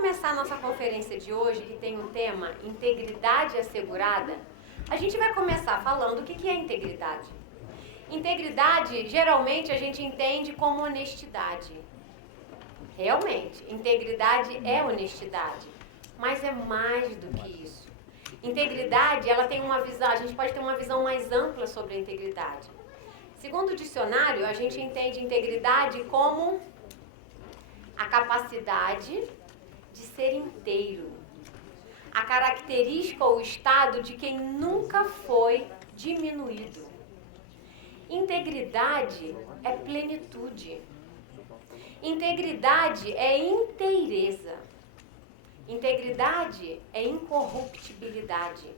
começar a nossa conferência de hoje, que tem um tema Integridade Assegurada, a gente vai começar falando o que é integridade. Integridade, geralmente, a gente entende como honestidade. Realmente, integridade é honestidade, mas é mais do que isso. Integridade, ela tem uma visão, a gente pode ter uma visão mais ampla sobre a integridade. Segundo o dicionário, a gente entende integridade como a capacidade de ser inteiro, a característica ou estado de quem nunca foi diminuído. Integridade é plenitude. Integridade é inteireza. Integridade é incorruptibilidade.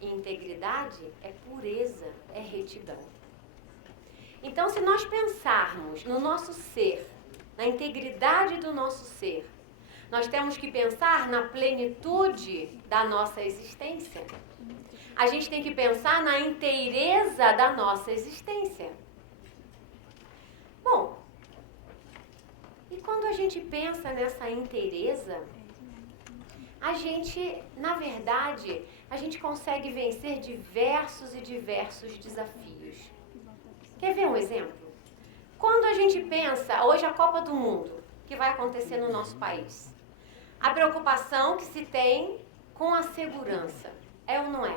Integridade é pureza, é retidão. Então, se nós pensarmos no nosso ser, na integridade do nosso ser, nós temos que pensar na plenitude da nossa existência. A gente tem que pensar na inteireza da nossa existência. Bom, e quando a gente pensa nessa inteireza, a gente, na verdade, a gente consegue vencer diversos e diversos desafios. Quer ver um exemplo? Quando a gente pensa, hoje a Copa do Mundo, que vai acontecer no nosso país, a preocupação que se tem com a segurança, é ou não é?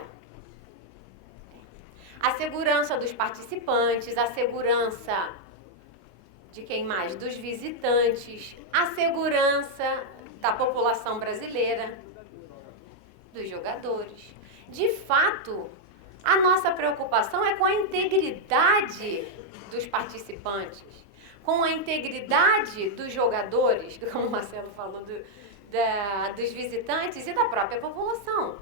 A segurança dos participantes, a segurança de quem mais? Dos visitantes, a segurança da população brasileira, dos jogadores. De fato, a nossa preocupação é com a integridade dos participantes, com a integridade dos jogadores, como o Marcelo falou, dos visitantes e da própria população.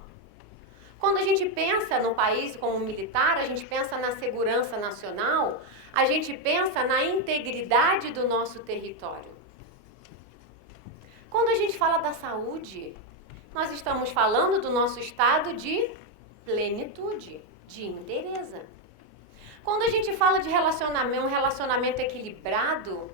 Quando a gente pensa no país como militar, a gente pensa na segurança nacional, a gente pensa na integridade do nosso território. Quando a gente fala da saúde, nós estamos falando do nosso estado de plenitude, de inteireza. Quando a gente fala de relacionamento, um relacionamento equilibrado,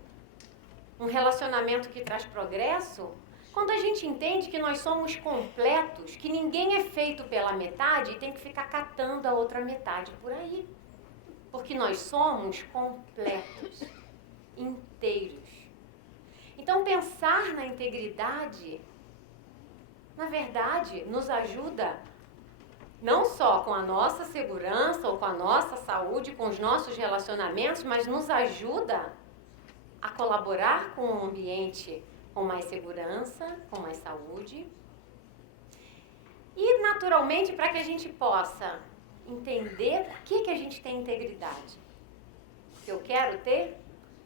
um relacionamento que traz progresso, quando a gente entende que nós somos completos, que ninguém é feito pela metade e tem que ficar catando a outra metade por aí. Porque nós somos completos, inteiros. Então, pensar na integridade, na verdade, nos ajuda não só com a nossa segurança ou com a nossa saúde, com os nossos relacionamentos, mas nos ajuda a colaborar com um ambiente com mais segurança, com mais saúde. E, naturalmente, para que a gente possa entender por que a gente tem integridade. Porque eu quero ter,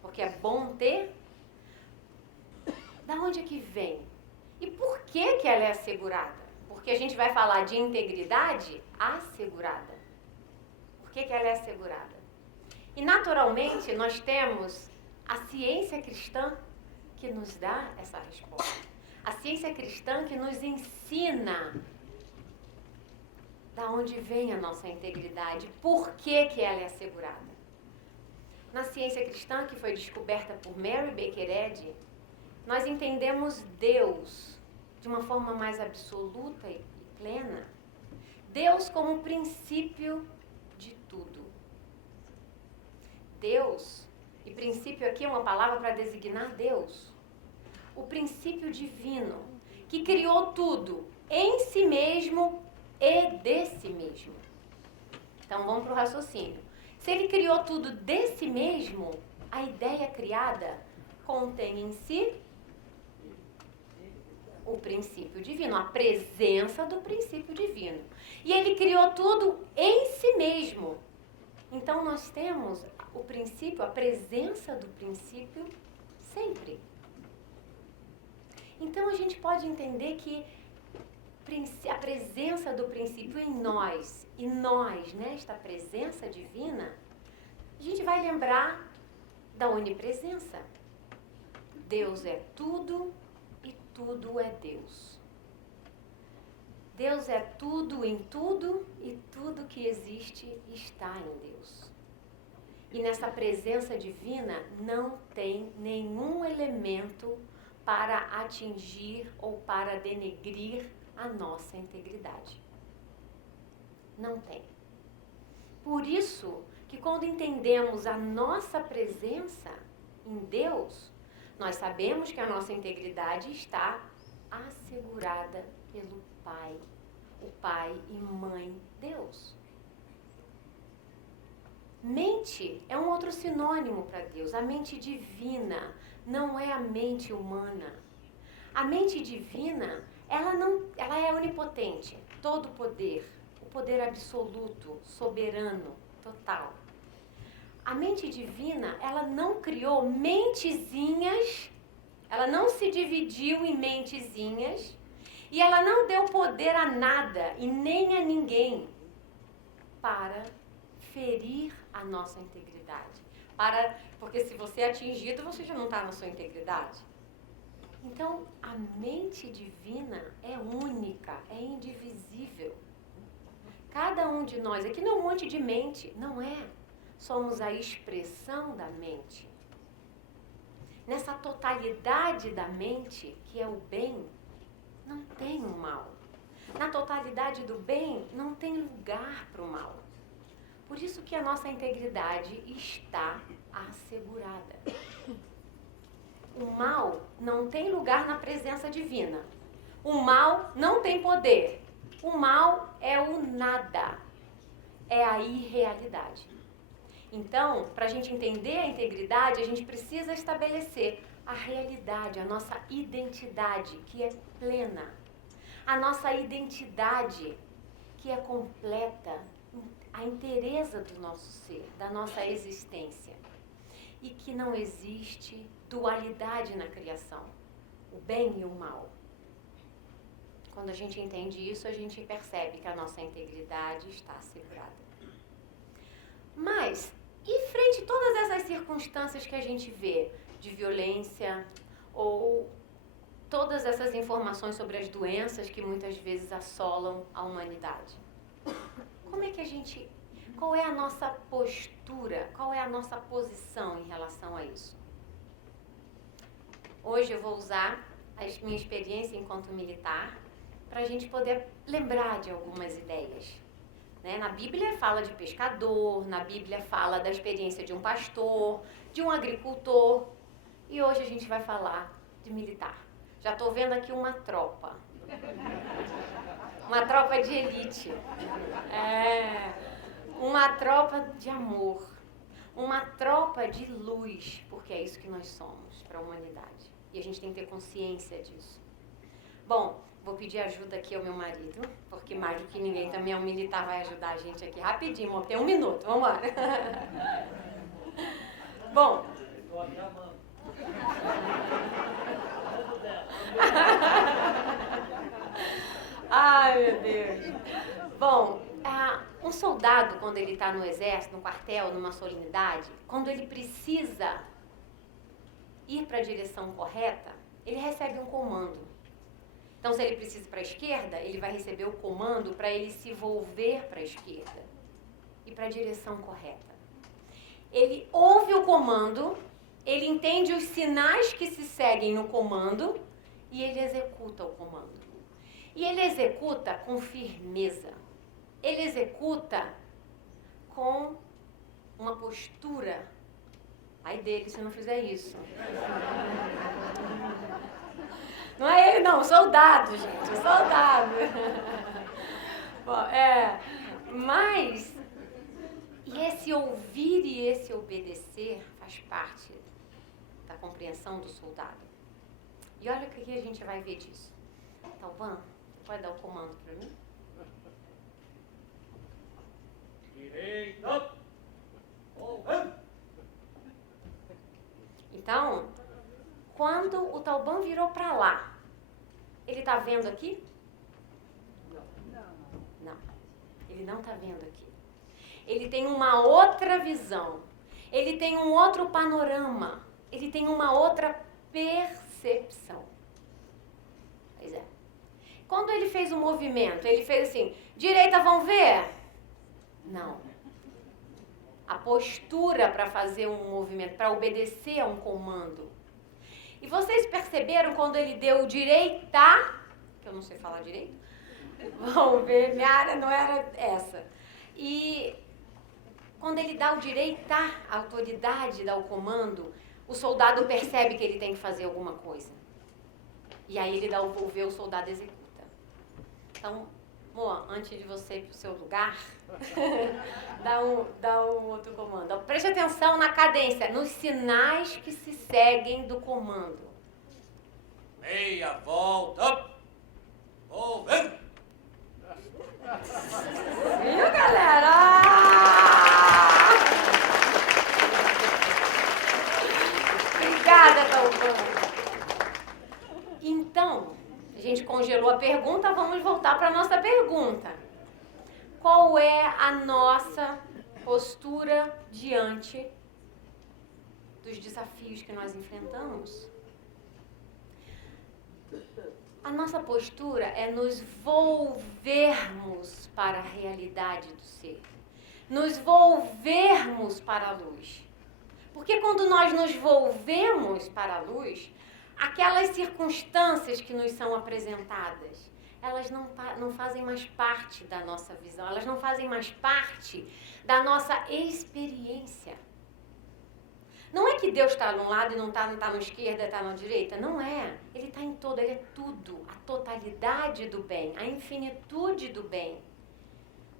porque é bom ter. Da onde é que vem? E por que ela é assegurada? Porque a gente vai falar de integridade assegurada. Por que ela é assegurada? E, naturalmente, nós temos a ciência cristã que nos dá essa resposta. A ciência cristã que nos ensina da onde vem a nossa integridade, por que ela é assegurada. Na ciência cristã, que foi descoberta por Mary Baker Eddy, nós entendemos Deus de uma forma mais absoluta e plena. Deus como princípio de tudo. Deus, e princípio aqui é uma palavra para designar Deus. O princípio divino, que criou tudo em si mesmo e de si mesmo. Então vamos para o raciocínio. Se ele criou tudo de si mesmo, a ideia criada contém em si o princípio divino, a presença do princípio divino. E ele criou tudo em si mesmo. Então nós temos o princípio, a presença do princípio sempre. Então a gente pode entender que a presença do princípio em nós, e nós, nesta presença divina, a gente vai lembrar da onipresença. Deus é tudo e tudo é Deus. Deus é tudo em tudo e tudo que existe está em Deus. E nessa presença divina não tem nenhum elemento para atingir ou para denegrir a nossa integridade. Não tem. Por isso que quando entendemos a nossa presença em Deus, nós sabemos que a nossa integridade está assegurada pelo Pai, o Pai e Mãe Deus. Mente é um outro sinônimo para Deus. A mente divina não é a mente humana. A mente divina, ela é onipotente, todo poder, o poder absoluto, soberano, total. A mente divina, ela não criou mentezinhas, ela não se dividiu em mentezinhas e ela não deu poder a nada e nem a ninguém para ferir a nossa integridade. Porque se você é atingido, você já não está na sua integridade. Então, a mente divina é única, é indivisível. Cada um de nós, aqui não é um monte de mente, não é. Somos a expressão da mente. Nessa totalidade da mente, que é o bem, não tem o mal. Na totalidade do bem, não tem lugar para o mal. Por isso que a nossa integridade está assegurada. O mal não tem lugar na presença divina. O mal não tem poder. O mal é o nada. É a irrealidade. Então, para a gente entender a integridade, a gente precisa estabelecer a realidade, a nossa identidade, que é plena. A nossa identidade, que é completa, a inteireza do nosso ser, da nossa existência. E que não existe dualidade na criação, o bem e o mal. Quando a gente entende isso, a gente percebe que a nossa integridade está assegurada. Mas, e frente a todas essas circunstâncias que a gente vê de violência ou todas essas informações sobre as doenças que muitas vezes assolam a humanidade? Como é que a gente... Qual é a nossa postura? Qual é a nossa posição em relação a isso? Hoje eu vou usar a minha experiência enquanto militar para a gente poder lembrar de algumas ideias. Né? Na Bíblia fala de pescador, na Bíblia fala da experiência de um pastor, de um agricultor. E hoje a gente vai falar de militar. Já estou vendo aqui uma tropa. Uma tropa de elite. Uma tropa de amor. Uma tropa de luz, porque é isso que nós somos para a humanidade. E a gente tem que ter consciência disso. Bom, vou pedir ajuda aqui ao meu marido, porque mais do que ninguém também é um militar, vai ajudar a gente aqui rapidinho. Tem 1 minuto, vamos embora. Bom. Ai, meu Deus. Bom, um soldado, quando ele está no exército, no quartel, numa solenidade, quando ele precisa ir para a direção correta, ele recebe um comando. Então, se ele precisa ir para a esquerda, ele vai receber o comando para ele se volver para a esquerda e para a direção correta. Ele ouve o comando, ele entende os sinais que se seguem no comando e ele executa o comando. E ele executa com firmeza. Ele executa com uma postura. Ai dele se não fizer isso. Não é ele não, o soldado, gente, o soldado. Bom, mas e esse ouvir e esse obedecer faz parte da compreensão do soldado. E olha o que a gente vai ver disso. Talvan, pode dar o comando para mim? Direita. Então, quando o Talban virou para lá, ele está vendo aqui? Não. Ele não está vendo aqui. Ele tem uma outra visão. Ele tem um outro panorama. Ele tem uma outra percepção. Pois é. Quando ele fez o movimento, ele fez assim, direita, vão ver? Não. A postura para fazer um movimento, para obedecer a um comando. E vocês perceberam quando ele deu direita, que eu não sei falar direito? Vamos ver, minha área não era essa. E quando ele dá o direita, a autoridade, dá o comando, o soldado percebe que ele tem que fazer alguma coisa. E aí ele dá o ver, o soldado executa. Então, Moa, antes de você ir para o seu lugar, dá um outro comando. Preste atenção na cadência, nos sinais que se seguem do comando. Meia volta. Voltando. Viu, galera? Obrigada, Galvão. Então, a gente congelou a pergunta, vamos voltar para a nossa pergunta. Qual é a nossa postura diante dos desafios que nós enfrentamos? A nossa postura é nos volvermos para a realidade do ser. Nos volvermos para a luz. Porque quando nós nos volvemos para a luz, aquelas circunstâncias que nos são apresentadas, elas não fazem mais parte da nossa visão, elas não fazem mais parte da nossa experiência. Não é que Deus está num lado e não está na esquerda, está na direita. Não é. Ele está em todo, ele é tudo. A totalidade do bem, a infinitude do bem.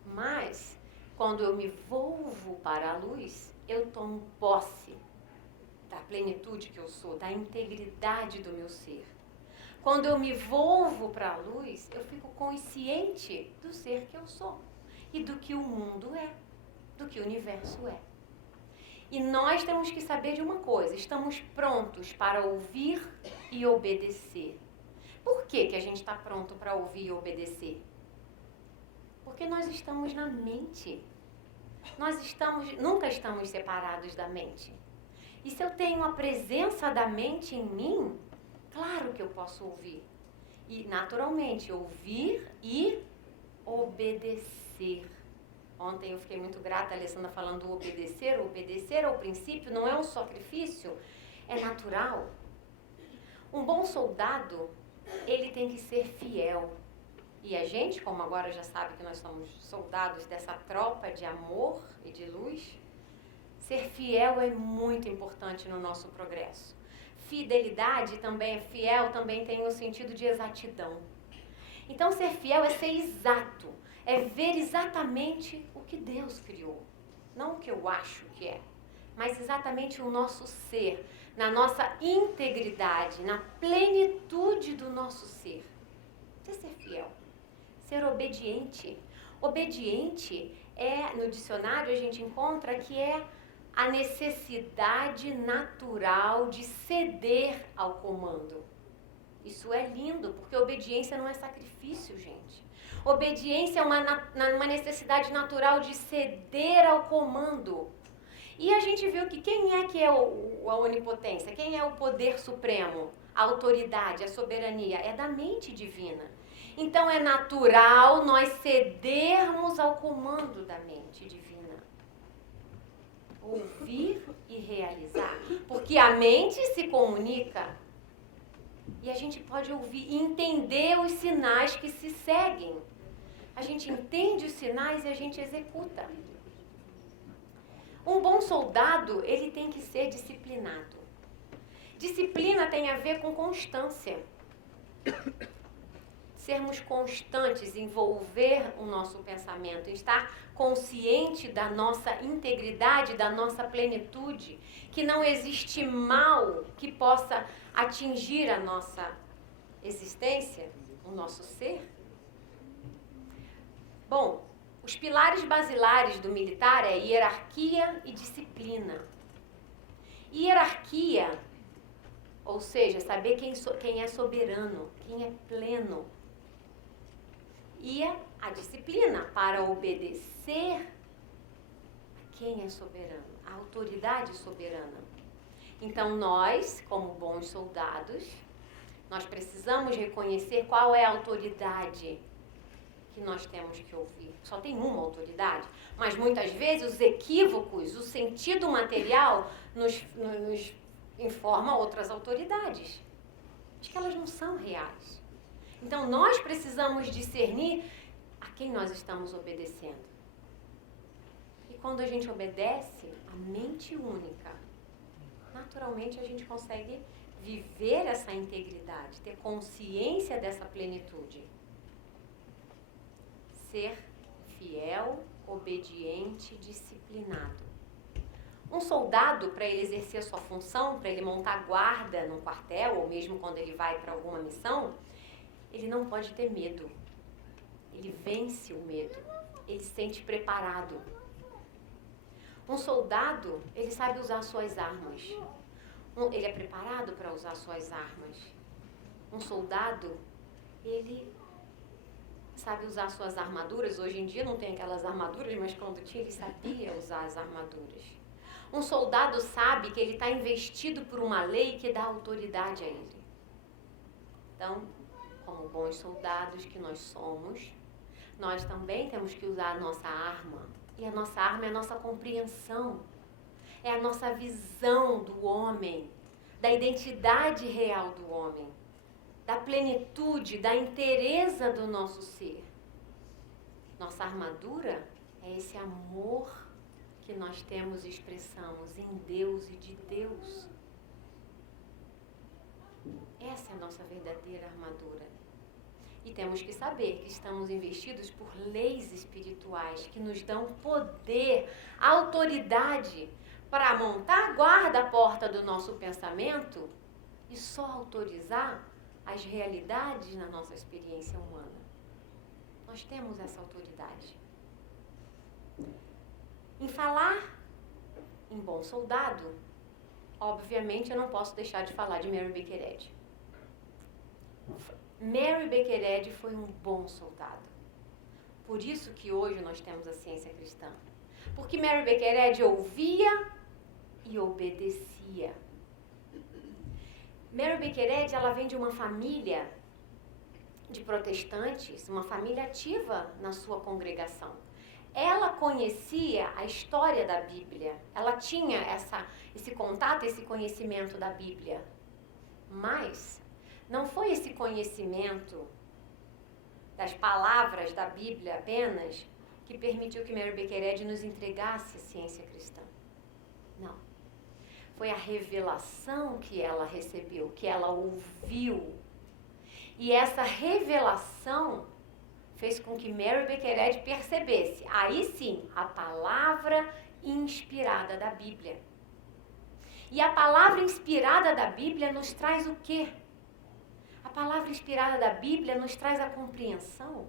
Mas, quando eu me volvo para a luz, eu tomo posse da plenitude que eu sou, da integridade do meu ser. Quando eu me volvo para a luz, eu fico consciente do ser que eu sou e do que o mundo é, do que o universo é. E nós temos que saber de uma coisa, estamos prontos para ouvir e obedecer. Por que a gente está pronto para ouvir e obedecer? Porque nós estamos na mente. Nunca estamos separados da mente. E se eu tenho a presença da mente em mim, claro que eu posso ouvir. E, naturalmente, ouvir e obedecer. Ontem eu fiquei muito grata, a Alessandra falando do obedecer. Obedecer ao princípio não é um sacrifício, é natural. Um bom soldado, ele tem que ser fiel. E a gente, como agora já sabe que nós somos soldados dessa tropa de amor e de luz, ser fiel é muito importante no nosso progresso. Fidelidade também é fiel, também tem o sentido de exatidão. Então, ser fiel é ser exato, é ver exatamente o que Deus criou. Não o que eu acho que é, mas exatamente o nosso ser, na nossa integridade, na plenitude do nosso ser. Isso é ser fiel. Ser obediente. Obediente no dicionário a gente encontra que é a necessidade natural de ceder ao comando. Isso é lindo, porque obediência não é sacrifício, gente. Obediência é uma necessidade natural de ceder ao comando. E a gente viu que quem é a onipotência? Quem é o poder supremo? A autoridade, a soberania? É da mente divina. Então é natural nós cedermos ao comando da mente divina. Ouvir e realizar. Porque a mente se comunica e a gente pode ouvir e entender os sinais que se seguem. A gente entende os sinais e a gente executa. Um bom soldado, ele tem que ser disciplinado. Disciplina tem a ver com constância. Sermos constantes, envolver o nosso pensamento, estar consciente da nossa integridade, da nossa plenitude, que não existe mal que possa atingir a nossa existência, o nosso ser. Bom, os pilares basilares do militar é hierarquia e disciplina. Hierarquia, ou seja, saber quem é soberano, quem é pleno. E a disciplina para obedecer a quem é soberano, a autoridade soberana. Então nós, como bons soldados, nós precisamos reconhecer qual é a autoridade que nós temos que ouvir. Só tem uma autoridade, mas muitas vezes os equívocos, o sentido material nos informa outras autoridades, mas que elas não são reais. Então, nós precisamos discernir a quem nós estamos obedecendo. E quando a gente obedece a mente única, naturalmente a gente consegue viver essa integridade, ter consciência dessa plenitude. Ser fiel, obediente, disciplinado. Um soldado, para ele exercer a sua função, para ele montar guarda num quartel, ou mesmo quando ele vai para alguma missão, ele não pode ter medo. Ele vence o medo. Ele se sente preparado. Um soldado, ele sabe usar suas armas. Ele é preparado para usar suas armas. Um soldado, ele sabe usar suas armaduras. Hoje em dia não tem aquelas armaduras, mas quando tinha, ele sabia usar as armaduras. Um soldado sabe que ele está investido por uma lei que dá autoridade a ele. Então, como bons soldados que nós somos, nós também temos que usar a nossa arma. E a nossa arma é a nossa compreensão, é a nossa visão do homem, da identidade real do homem, da plenitude, da inteireza do nosso ser. Nossa armadura é esse amor que nós temos e expressamos em Deus e de Deus. Essa é a nossa verdadeira armadura. E temos que saber que estamos investidos por leis espirituais que nos dão poder, autoridade para montar guarda à porta do nosso pensamento e só autorizar as realidades na nossa experiência humana. Nós temos essa autoridade. Em falar em bom soldado, obviamente eu não posso deixar de falar de Mary Baker Eddy. Mary Baker Eddy foi um bom soldado. Por isso que hoje nós temos a ciência cristã. Porque Mary Baker Eddy ouvia e obedecia. Mary Baker Eddy, ela vem de uma família de protestantes, uma família ativa na sua congregação. Ela conhecia a história da Bíblia. Ela tinha esse contato, esse conhecimento da Bíblia. Mas não foi esse conhecimento das palavras da Bíblia apenas que permitiu que Mary Baker Eddy nos entregasse a ciência cristã. Não. Foi a revelação que ela recebeu, que ela ouviu. E essa revelação fez com que Mary Baker Eddy percebesse, aí sim, a palavra inspirada da Bíblia. E a palavra inspirada da Bíblia nos traz o quê? A palavra inspirada da Bíblia nos traz a compreensão.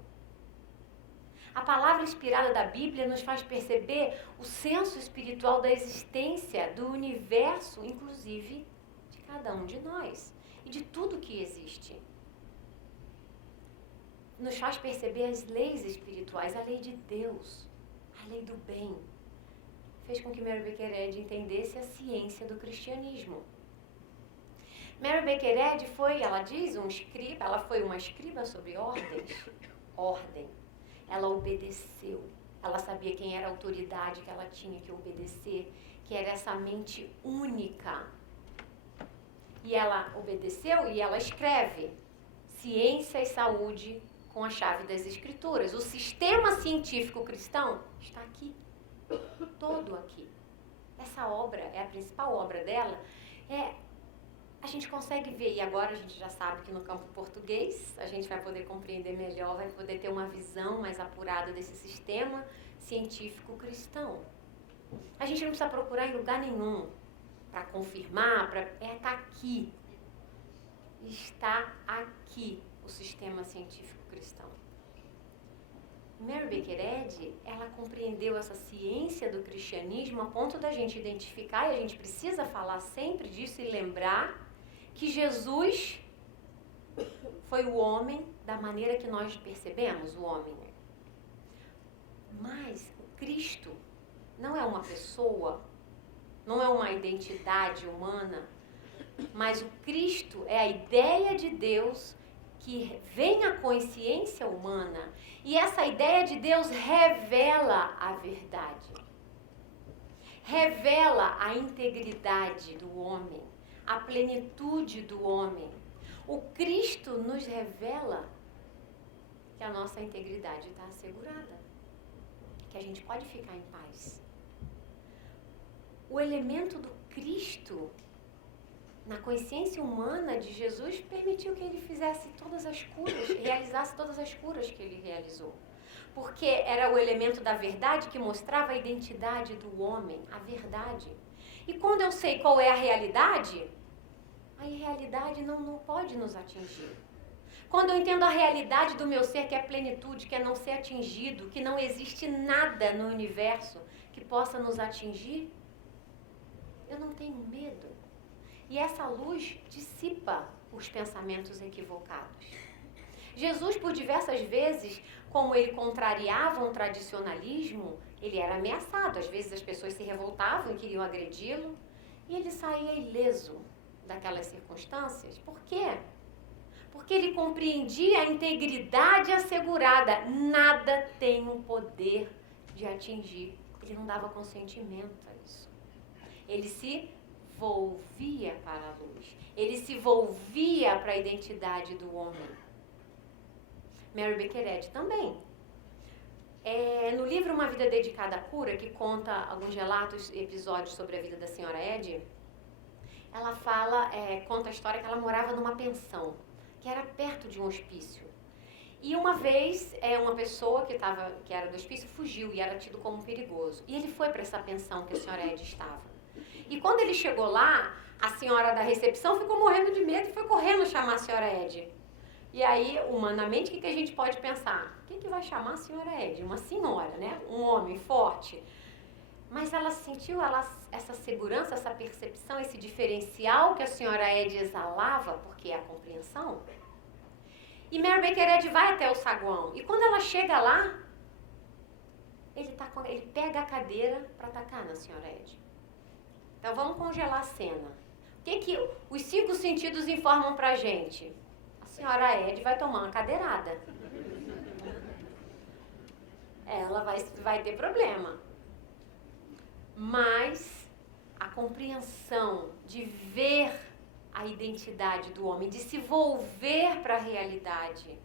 A palavra inspirada da Bíblia nos faz perceber o senso espiritual da existência, do universo, inclusive de cada um de nós e de tudo que existe. Nos faz perceber as leis espirituais, a lei de Deus, a lei do bem. Fez com que Mary Baker Eddy entendesse a ciência do cristianismo. Mary Baker Eddy foi, ela diz, ela foi uma escriba sobre ordem. Ela obedeceu. Ela sabia quem era a autoridade que ela tinha que obedecer, que era essa mente única. E ela obedeceu e ela escreve Ciência e Saúde com a chave das Escrituras. O sistema científico cristão está aqui, todo aqui. Essa obra é a principal obra dela. A gente consegue ver, e agora a gente já sabe que no campo português a gente vai poder compreender melhor, vai poder ter uma visão mais apurada desse sistema científico cristão. A gente não precisa procurar em lugar nenhum para confirmar, está aqui. Está aqui o sistema científico cristão. Mary Baker Eddy, ela compreendeu essa ciência do cristianismo a ponto da gente identificar, e a gente precisa falar sempre disso e lembrar que Jesus foi o homem da maneira que nós percebemos o homem. Mas o Cristo não é uma pessoa, não é uma identidade humana, mas o Cristo é a ideia de Deus que vem à consciência humana, e essa ideia de Deus revela a verdade, revela a integridade do homem, a plenitude do homem. O Cristo nos revela que a nossa integridade está assegurada, que a gente pode ficar em paz. O elemento do Cristo na consciência humana de Jesus permitiu que ele fizesse todas as curas, realizasse todas as curas que ele realizou. Porque era o elemento da verdade que mostrava a identidade do homem, a verdade. E quando eu sei qual é a realidade, a irrealidade não pode nos atingir. Quando eu entendo a realidade do meu ser, que é plenitude, que é não ser atingido, que não existe nada no universo que possa nos atingir, eu não tenho medo. E essa luz dissipa os pensamentos equivocados. Jesus, por diversas vezes, como ele contrariava um tradicionalismo, ele era ameaçado. Às vezes as pessoas se revoltavam e queriam agredi-lo, e ele saía ileso daquelas circunstâncias. Por quê? Porque ele compreendia a integridade assegurada. Nada tem o poder de atingir. Ele não dava consentimento a isso. Ele se volvia para a luz. Ele se volvia para a identidade do homem. Mary Bequered também. No livro Uma Vida Dedicada à Cura, que conta alguns relatos e episódios sobre a vida da senhora Ed, ela conta a história que ela morava numa pensão, que era perto de um hospício. E uma vez, uma pessoa que era do hospício fugiu e era tido como perigoso. E ele foi para essa pensão que a senhora Ed estava. E quando ele chegou lá, a senhora da recepção ficou morrendo de medo e foi correndo chamar a senhora Ed. E aí, humanamente, o que a gente pode pensar? Quem que vai chamar a senhora Ed? Uma senhora, né? Um homem forte. Mas ela sentiu essa segurança, essa percepção, esse diferencial que a senhora Ed exalava, porque é a compreensão. E Mary Bequered vai até o saguão. E quando ela chega lá, ele pega a cadeira para atacar na senhora Ed. Então vamos congelar a cena. O que os 5 sentidos informam pra gente? A senhora Ed vai tomar uma cadeirada. Ela vai ter problema. Mas a compreensão de ver a identidade do homem, de se volver para a realidade,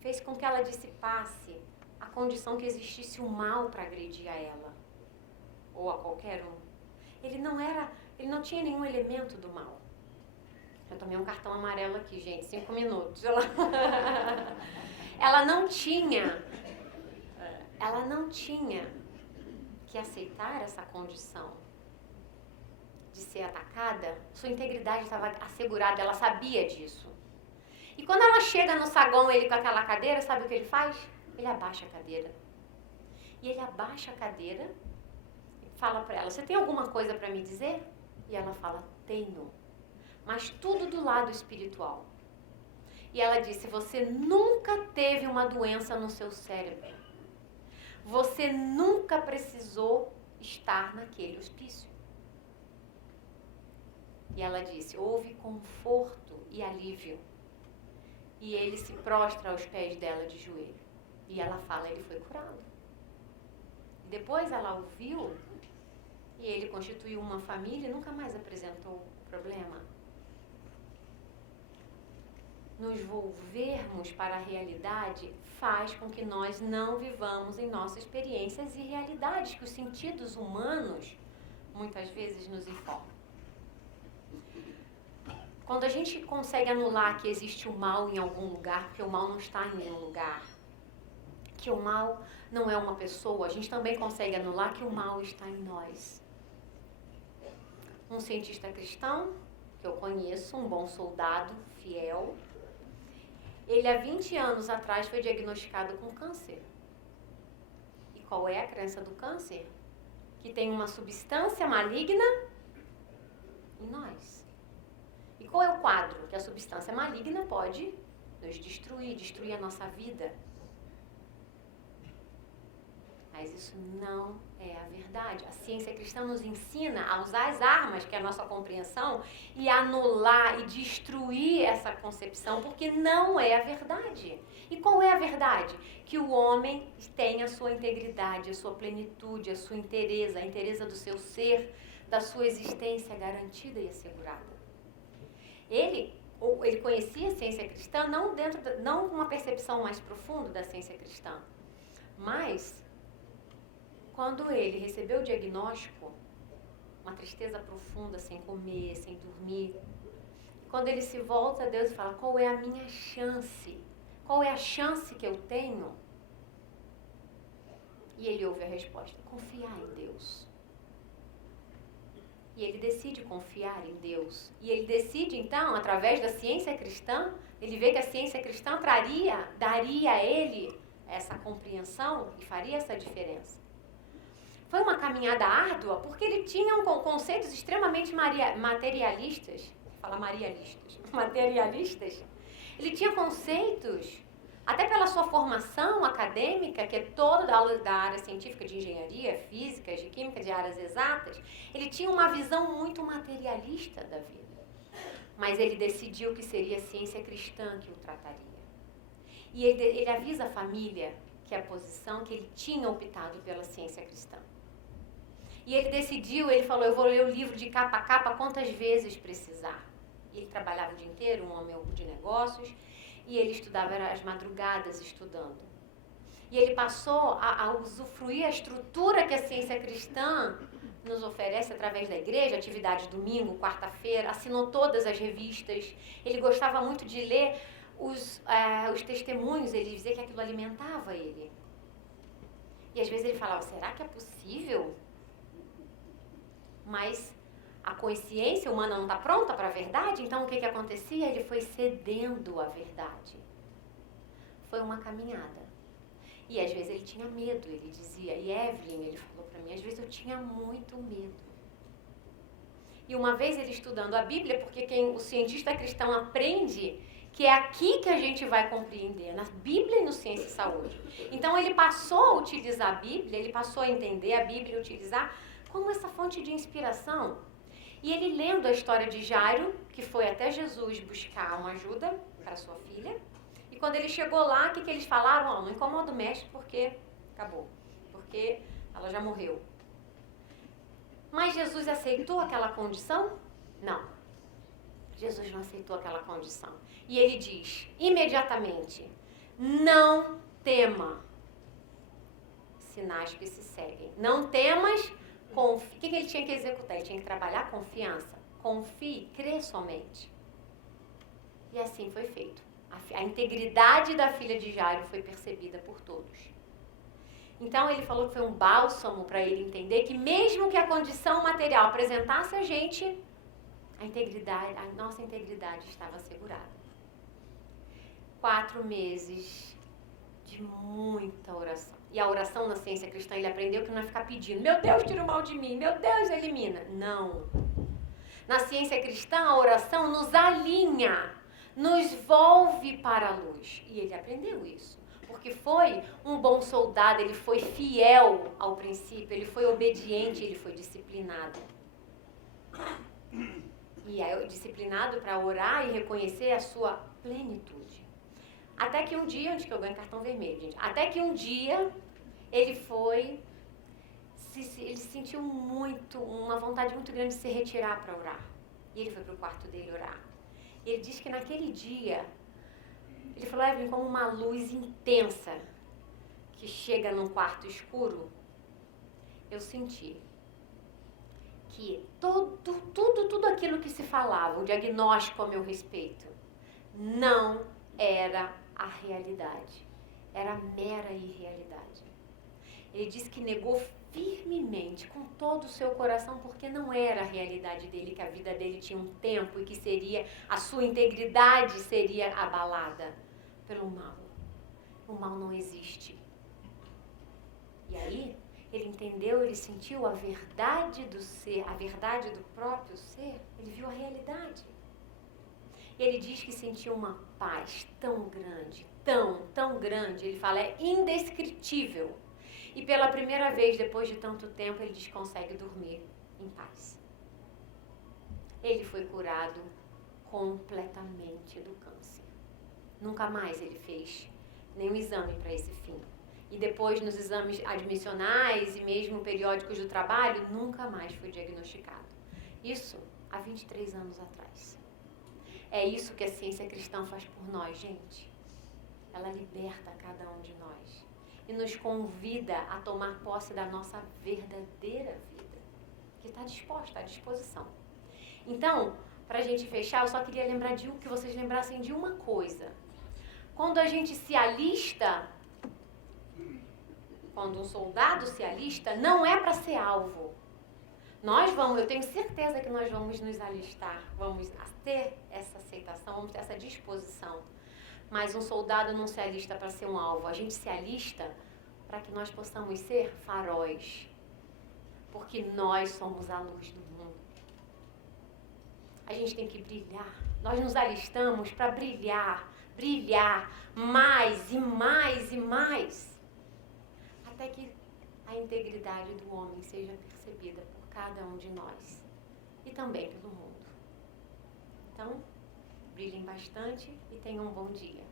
fez com que ela dissipasse a condição que existisse o mal para agredir a ela, ou a qualquer um. Ele não tinha nenhum elemento do mal. Eu tomei um cartão amarelo aqui, gente, 5 minutos. Ela não tinha que aceitar essa condição de ser atacada. Sua integridade estava assegurada, ela sabia disso. E quando ela chega no saguão, ele com aquela cadeira, sabe o que ele faz? Ele abaixa a cadeira. E ele abaixa a cadeira e fala para ela, você tem alguma coisa para me dizer? E ela fala, tenho. Mas tudo do lado espiritual. E ela disse, você nunca teve uma doença no seu cérebro. Você nunca precisou estar naquele hospício. E ela disse, houve conforto e alívio. E ele se prostra aos pés dela de joelho. E ela fala, ele foi curado. E depois ela ouviu, e ele constituiu uma família e nunca mais apresentou problema. Nos volvermos para a realidade faz com que nós não vivamos em nossas experiências e realidades que os sentidos humanos muitas vezes nos informam. Quando a gente consegue anular que existe o mal em algum lugar, porque o mal não está em nenhum lugar, que o mal não é uma pessoa, a gente também consegue anular que o mal está em nós. Um cientista cristão, que eu conheço, um bom soldado, fiel, ele há 20 anos atrás foi diagnosticado com câncer. E qual é a crença do câncer? Que tem uma substância maligna em nós. E qual é o quadro? Que a substância maligna pode nos destruir a nossa vida. Mas isso não é a verdade. A ciência cristã nos ensina a usar as armas, que é a nossa compreensão, e anular e destruir essa concepção, porque não é a verdade. E qual é a verdade? Que o homem tem a sua integridade, a sua plenitude, a sua inteireza, a inteireza do seu ser da sua existência garantida e assegurada. Ele conhecia a ciência cristã não com uma percepção mais profunda da ciência cristã, mas quando ele recebeu o diagnóstico, uma tristeza profunda, sem comer, sem dormir, quando ele se volta a Deus e fala, qual é a minha chance? Qual é a chance que eu tenho? E ele ouve a resposta, confiar em Deus. E ele decide confiar em Deus. E ele decide, então, através da ciência cristã, ele vê que a ciência cristã daria a ele essa compreensão e faria essa diferença. Foi uma caminhada árdua, porque ele tinha conceitos extremamente materialistas. Ele tinha conceitos, até pela sua formação acadêmica, que é toda da área científica de engenharia, física, de química, de áreas exatas, ele tinha uma visão muito materialista da vida. Mas ele decidiu que seria a ciência cristã que o trataria. E ele avisa a família que é a posição que ele tinha optado pela ciência cristã. E ele decidiu, ele falou, eu vou ler o livro de capa a capa quantas vezes precisar. E ele trabalhava o dia inteiro, um homem de negócios, e ele estudava às madrugadas estudando. E ele passou a usufruir a estrutura que a ciência cristã nos oferece através da igreja, atividades domingo, quarta-feira, assinou todas as revistas. Ele gostava muito de ler os testemunhos, ele dizia que aquilo alimentava ele. E às vezes ele falava, será que é possível? Mas a consciência humana não está pronta para a verdade, então o que acontecia? Ele foi cedendo à verdade. Foi uma caminhada. E às vezes ele tinha medo, ele dizia, e Evelyn, ele falou para mim, às vezes eu tinha muito medo. E uma vez ele estudando a Bíblia, porque o cientista cristão aprende que é aqui que a gente vai compreender, na Bíblia e no Ciência e Saúde. Então ele passou a utilizar a Bíblia, ele passou a entender a Bíblia e utilizar como essa fonte de inspiração. E ele lendo a história de Jairo, que foi até Jesus buscar uma ajuda para sua filha, e quando ele chegou lá, o que eles falaram? Não incomoda o mestre porque acabou, porque ela já morreu. Mas Jesus aceitou aquela condição? Não. Jesus não aceitou aquela condição. E ele diz, imediatamente, não tema. Sinais que se seguem. Não temas, o que ele tinha que executar? Ele tinha que trabalhar confiança. Confie, crê somente. E assim foi feito. A integridade da filha de Jairo foi percebida por todos. Então ele falou que foi um bálsamo para ele entender que mesmo que a condição material apresentasse a gente, a nossa integridade estava assegurada. 4 meses de muita oração. E a oração na ciência cristã, ele aprendeu que não é ficar pedindo, meu Deus, tira o mal de mim, meu Deus, elimina. Não. Na ciência cristã, a oração nos alinha, nos volve para a luz. E ele aprendeu isso. Porque foi um bom soldado, ele foi fiel ao princípio, ele foi obediente, ele foi disciplinado. E é disciplinado para orar e reconhecer a sua plenitude. Até que um dia, onde que eu ganho cartão vermelho, gente? Até que um dia ele sentiu uma vontade muito grande de se retirar para orar. E ele foi para o quarto dele orar. E ele diz que naquele dia, ele falou, Evelyn, como uma luz intensa que chega num quarto escuro, eu senti que tudo aquilo que se falava, o diagnóstico a meu respeito, não era a realidade. Era mera irrealidade. Ele disse que negou firmemente, com todo o seu coração, porque não era a realidade dele, que a vida dele tinha um tempo e que a sua integridade seria abalada pelo mal. O mal não existe. E aí, ele entendeu, ele sentiu a verdade do ser, a verdade do próprio ser, ele viu a realidade. Ele diz que sentiu uma paz tão grande, tão grande, ele fala, é indescritível. E pela primeira vez, depois de tanto tempo, ele diz que consegue dormir em paz. Ele foi curado completamente do câncer. Nunca mais ele fez nenhum exame para esse fim. e depois nos exames admissionais e mesmo periódicos do trabalho, nunca mais foi diagnosticado. Isso há 23 anos atrás. É isso que a ciência cristã faz por nós, gente. Ela liberta cada um de nós e nos convida a tomar posse da nossa verdadeira vida, que está disposta, à disposição. Então, para a gente fechar, eu só queria lembrar que vocês lembrassem de uma coisa. Quando a gente se alista, quando um soldado se alista, não é para ser alvo. Eu tenho certeza que nós vamos nos alistar, vamos ter essa aceitação, vamos ter essa disposição. Mas um soldado não se alista para ser um alvo, a gente se alista para que nós possamos ser faróis. Porque nós somos a luz do mundo. A gente tem que brilhar. Nós nos alistamos para brilhar, brilhar mais e mais e mais. Até que a integridade do homem seja percebida por cada um de nós. E também pelo mundo. Então, brilhem bastante e tenham um bom dia.